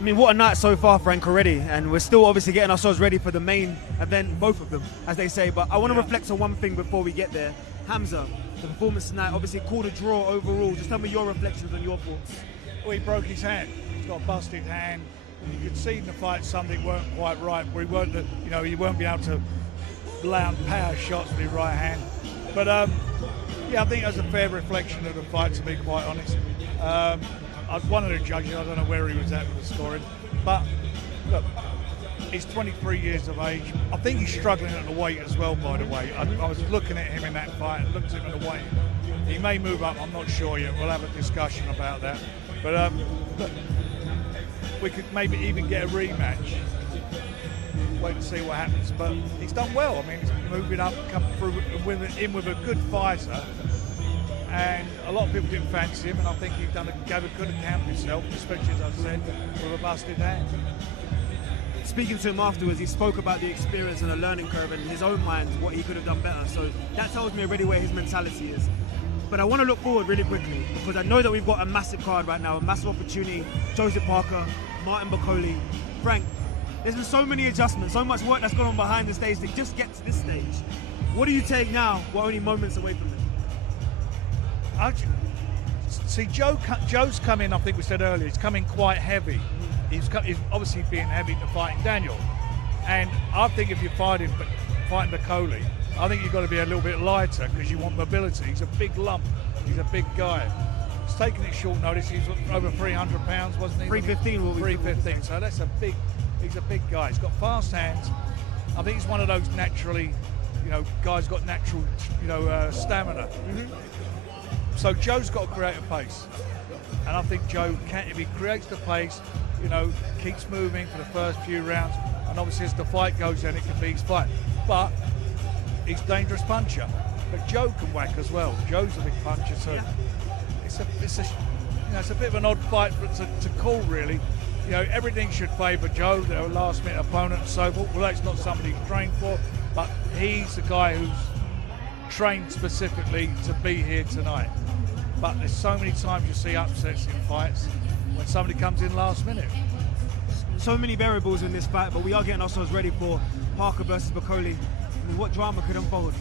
I mean, what a night so far, Frank, already, and we're still obviously getting ourselves ready for the main event, both of them, as they say. But I want to reflect on one thing before we get there. Hamzah, the performance tonight, obviously called a draw overall. Just tell me your reflections and your thoughts. Well, he broke his hand. He's got a busted hand. You could see in the fight something weren't quite right. He won't be able to land power shots with his right hand. But yeah, I think that's a fair reflection of the fight, to be quite honest. I was one of the judges. I don't know where he was at with the scoring, but look, he's 23 years of age. I think he's struggling at the weight as well, by the way. I was looking at him in that fight and looked at him at the weight. He may move up, I'm not sure yet. We'll have a discussion about that. But look, we could maybe even get a rematch. Wait and see what happens. But he's done well. I mean, he's moving up, come through in with a good fighter. And a lot of people didn't fancy him, and I think he gave a good account of himself, especially, as I said, with a busted hand. Speaking to him afterwards, he spoke about the experience and the learning curve and in his own mind what he could have done better. So that tells me already where his mentality is. But I want to look forward really quickly, because I know that we've got a massive card right now, a massive opportunity. Joseph Parker, Martin Bakole. Frank, there's been so many adjustments, so much work that's gone on behind the stage to just get to this stage. What do you take now? We're only moments away from it. See, Joe's come in, I think we said earlier, he's coming quite heavy. He's obviously being heavy to fighting Daniel. And I think if you're fighting Bakole, I think you've got to be a little bit lighter, because you want mobility. He's a big lump. He's a big guy. He's taken it short notice. He's over 300 pounds, wasn't he? 315. 315. So that's he's a big guy. He's got fast hands. I think he's one of those naturally, guys got natural, stamina. Mm-hmm. So Joe's got to create a pace. And I think Joe can, if he creates the pace, keeps moving for the first few rounds, and obviously as the fight goes on, it can be his fight. But he's a dangerous puncher. But Joe can whack as well. Joe's a big puncher, so it's a bit of an odd fight to call, really. Everything should favour Joe. They're a last-minute opponent and so forth. Well, that's not somebody he's trained for, but he's the guy who's trained specifically to be here tonight. But there's so many times you see upsets in fights when somebody comes in last minute. So many variables in this fight, but we are getting ourselves ready for Parker versus Bakole. I mean, what drama could unfold?